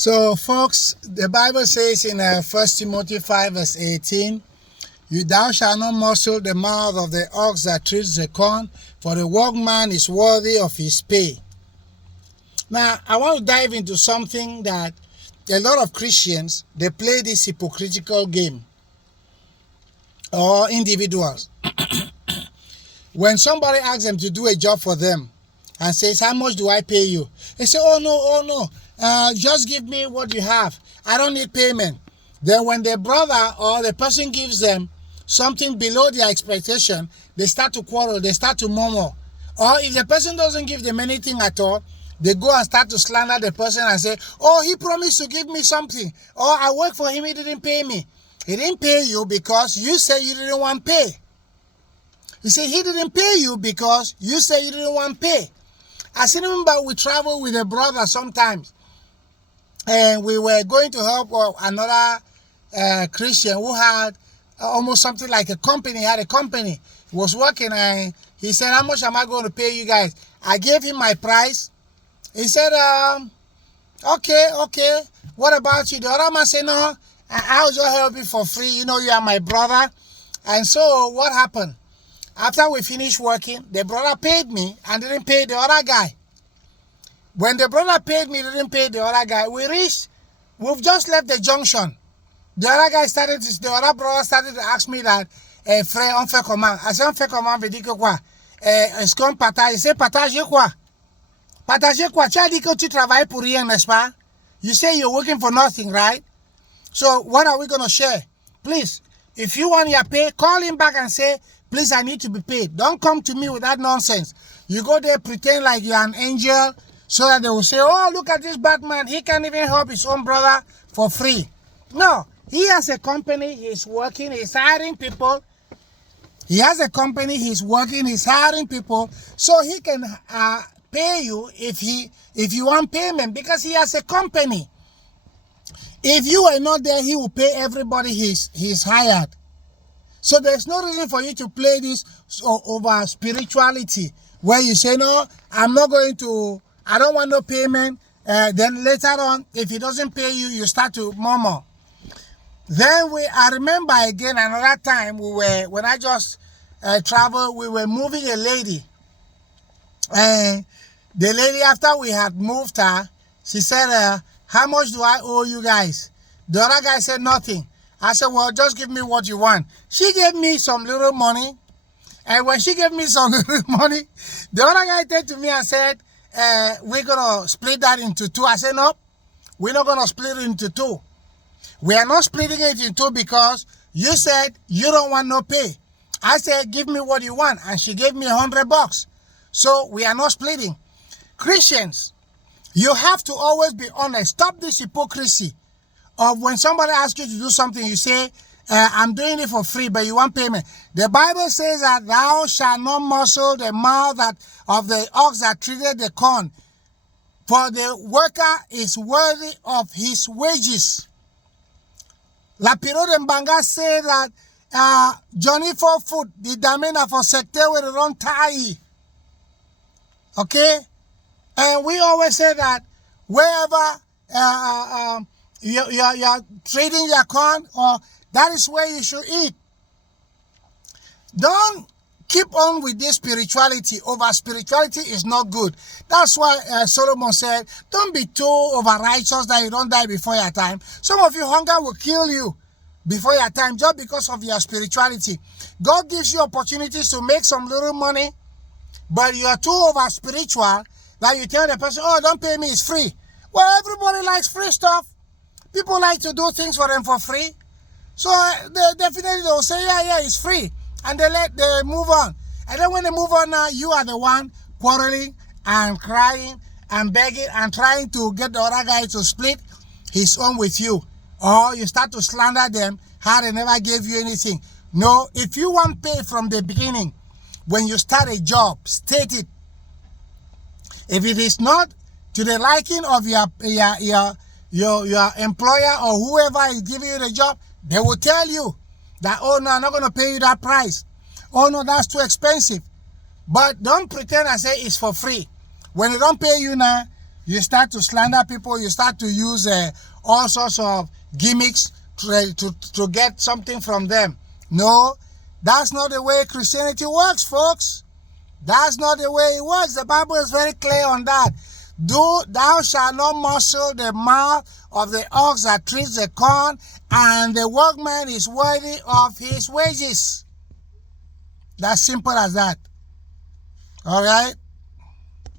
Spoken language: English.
So, folks, the Bible says in 1 Timothy 5 verse 18, thou shalt not muzzle the mouth of the ox that treads the corn, for the workman is worthy of his pay. Now, I want to dive into something that a lot of Christians, they play this hypocritical game, or individuals. When somebody asks them to do a job for them and says, how much do I pay you? They say, oh no, just give me what you have. I don't need payment. Then when the brother or the person gives them something below their expectation, they start to quarrel, they start to murmur. Or if the person doesn't give them anything at all, they go and start to slander the person and say, oh, he promised to give me something. Or I worked for him, he didn't pay me. He didn't pay you because you said you didn't want pay. You see, he didn't pay you because you said you didn't want pay. I still remember we traveled with a brother sometimes, and we were going to help another Christian who had almost something like a company. He had a company. He was working, and he said, how much am I going to pay you guys? I gave him my price. He said, okay. What about you? The other man said, no, I'll just help you for free. You know, you are my brother. And so what happened? After we finished working, the brother paid me and didn't pay the other guy. When the brother paid me, didn't pay the other guy, we've just left the junction. The other brother started to ask me that, frère, on fait comment? I said, on fait comment veut dire que quoi? Est-ce qu'on partage? Il sait partager quoi? Partager quoi? Tu as dit que tu travailles pour rien, n'est-ce pas? You say you're working for nothing, right? So what are we going to share? Please, if you want your pay, call him back and say, please, I need to be paid. Don't come to me with that nonsense. You go there, pretend like you're an angel, so that they will say, oh, look at this Batman. He can't even help his own brother for free. No, he has a company. He's working. He's hiring people. He has a company. He's working. He's hiring people. So he can pay you if you want payment, because he has a company. If you are not there, he will pay everybody he's hired. So there's no reason for you to play this over spirituality, where you say, no, I don't want no payment. Then later on, if he doesn't pay you, you start to murmur. Then I remember again another time when I just traveled, we were moving a lady. And the lady, after we had moved her, she said, how much do I owe you guys? The other guy said nothing. I said, well, just give me what you want. She gave me some little money. And when she gave me some little money, the other guy turned to me and said, we're going to split that into two. I said, no, we're not going to split it into two. We are not splitting it into two because you said you don't want no pay. I said, give me what you want. And she gave me $100. So we are not splitting. Christians, you have to always be honest. Stop this hypocrisy. Or when somebody asks you to do something, you say, I'm doing it for free, but you want payment. The Bible says that thou shalt not muzzle the mouth of the ox that treated the corn, for the worker is worthy of his wages. La Piro de Mbanga said that Johnny for food, the damena for sector with the wrong tie. Okay? And we always say that wherever you're trading your corn, or that is where you should eat. Don't keep on with this spirituality. Over spirituality is not good. That's why Solomon said, don't be too over righteous that you don't die before your time. Some of you, hunger will kill you before your time just because of your spirituality. God gives you opportunities to make some little money, but you are too over spiritual that you tell the person, oh, don't pay me, it's free. Well, everybody likes free stuff. People like to do things for them for free. So definitely they'll say, yeah, it's free. And they move on. And then when they move on now, you are the one quarreling and crying and begging and trying to get the other guy to split his own with you. Or you start to slander them, how they never gave you anything. No, if you want pay from the beginning, when you start a job, state it. If it is not to the liking of your employer or whoever is giving you the job, they will tell you that, oh no, I'm not going to pay you that price. Oh no, that's too expensive. But don't pretend and say it's for free. When they don't pay you now, You start to slander people. You start to use all sorts of gimmicks to get something from them. No, that's not the way Christianity works, folks. That's not the way it works. The Bible is very clear on that. Thou shalt not muzzle the mouth of the ox that treads the corn, and the workman is worthy of his wages. That's simple as that. All right?